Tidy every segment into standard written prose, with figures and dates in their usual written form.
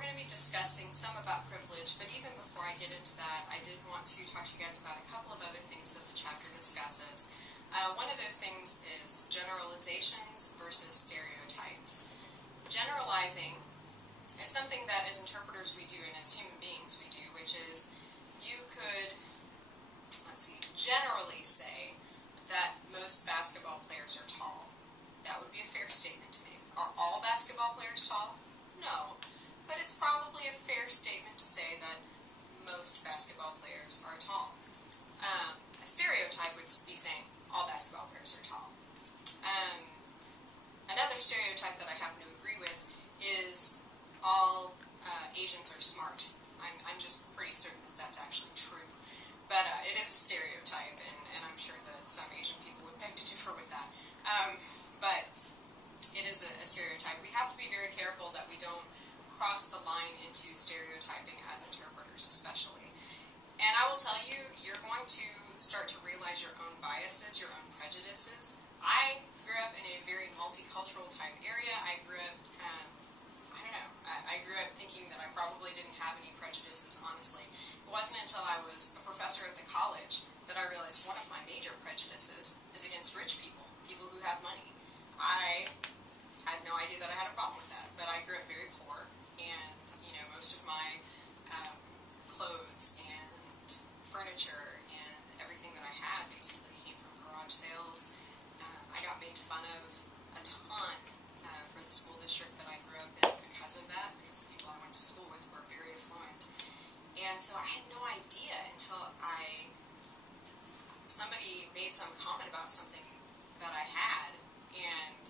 we're going to be discussing some about privilege, but even before I get into that, I did want to talk to you guys about a couple of other things that the chapter discusses. One of those things is generalizations versus stereotypes. Generalizing is something that as interpreters we do and as human beings we do, which is you could, generally say that most basketball players are tall. That would be a fair statement to make. Are all basketball players tall? No. But it's probably a fair statement to say that most basketball players are tall. A stereotype would be saying all basketball players are tall. Another stereotype that I happen to agree with is all Asians are smart. I'm just pretty certain that that's actually true. But it is a stereotype, and I'm sure that some Asian people would beg to differ with that. But it is a stereotype. We have to be very careful that we don't cross the line into stereotyping as interpreters especially. And I will tell you, you're going to start to realize your own biases, your own prejudices. I grew up in a very multicultural type area. I grew up, I grew up thinking that I probably didn't have any prejudices, honestly. It wasn't until I was a professor at the college that I realized one of my major prejudices is against rich people, people who have money. I had no idea that I had a problem with that, but I grew up very poor, and most of my clothes and furniture and everything that I had basically came from garage sales. I got made fun of a ton for the school district that I grew up in because of that, because the people I went to school with were very affluent. And so I had no idea until somebody made some comment about something that I had, and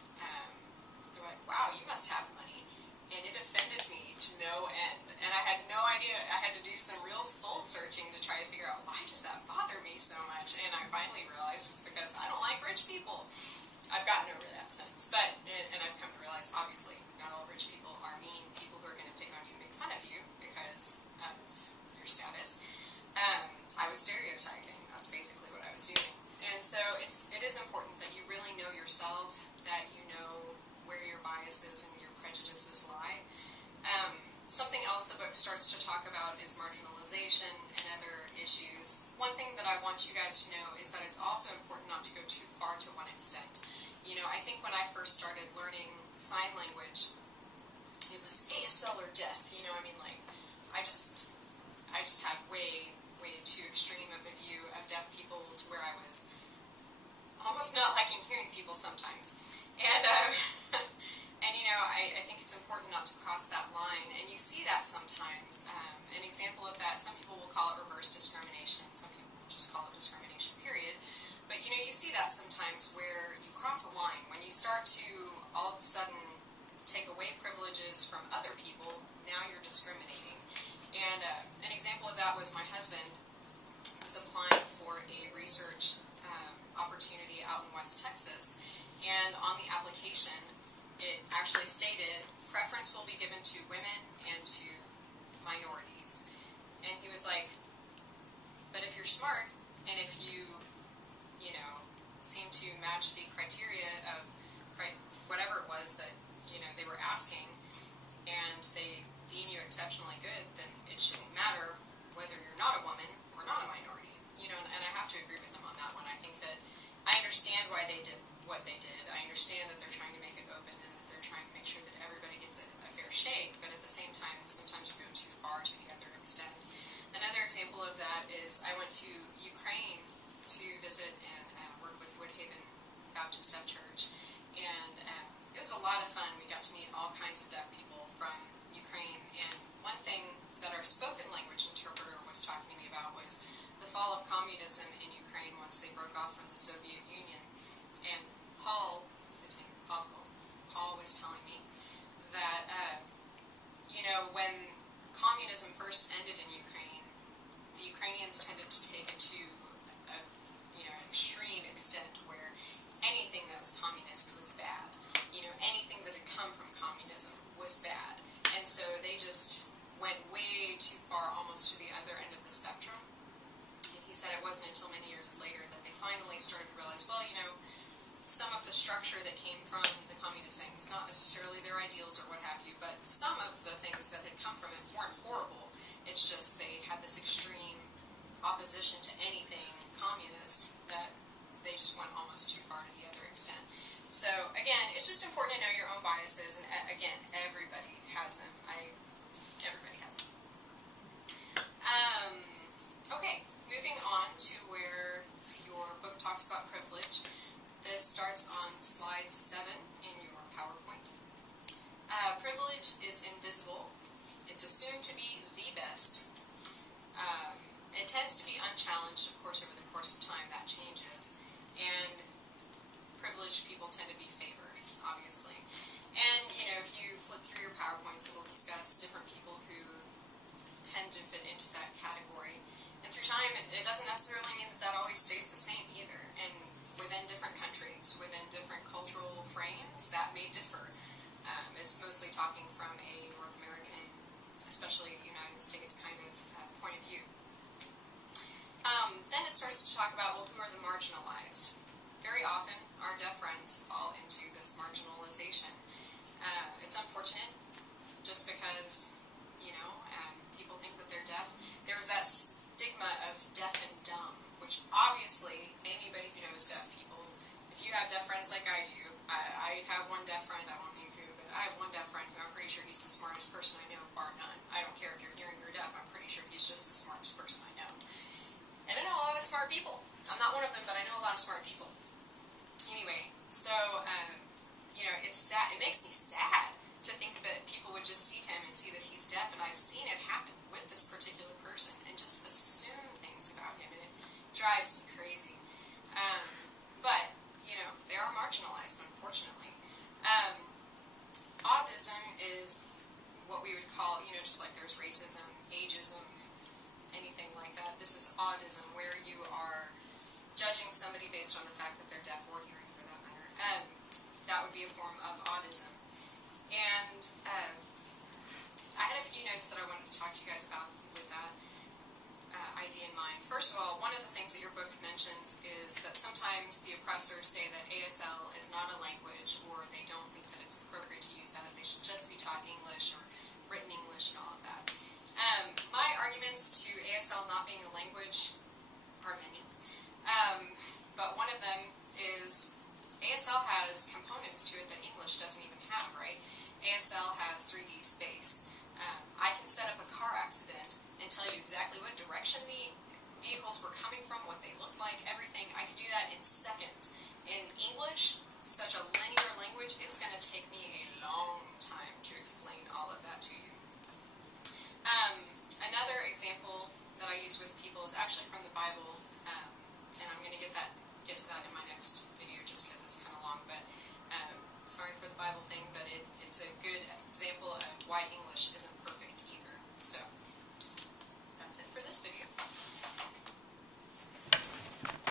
they're like, wow, you must have money. And it offended me to no end. And I had no idea. I had to do some real soul searching to try to figure out, why does that bother me so much? And I finally realized it's because I don't like rich people. I've gotten over that since. And I've come to realize, obviously, not all rich people are mean people who are going to pick on you and make fun of you because of your status. I was stereotyping. That's basically what I was doing. And so it is important that you really know yourself, that you know where your biases and your prejudices lie. Something else the book starts to talk about is marginalization and other issues. One thing that I want you guys to know is that it's also important not to go too far to one extent. I think when I first started learning sign language, it was ASL or deaf. I just had way too extreme of a view of deaf people to where I was almost not liking hearing people sometimes. And I think it's important not to cross that line, and you see that sometimes. An example of that, some people will call it reverse discrimination, some people will just call it discrimination, period. But you see that sometimes where you cross a line, when you start to all of a sudden take away privileges from other people, now you're discriminating. happened with this particular person and just assume things about him, and it drives me crazy. But, they are marginalized, unfortunately. Autism is what we would call, just like there's racism, ageism, anything like that. This is autism, where you are judging somebody based on the fact that they're deaf or hearing, for that matter. That would be a form of autism. And I had a few notes that I wanted to talk to you guys about with that idea in mind. First of all, one of the things that your book mentions is that sometimes the oppressors say that ASL is not a language, or they don't think that it's appropriate to use that. They should just be taught English or written English and all of that. My arguments to ASL not being a language are many. But one of them is ASL has components to it that English doesn't even have, right? ASL has 3D space. I can set up a car accident and tell you exactly what direction the vehicles were coming from, what they looked like, everything. I could do that in seconds. In English, such a linear language, it's going to take me a long time to explain all of that to you. Another example that I use with people is actually from the Bible.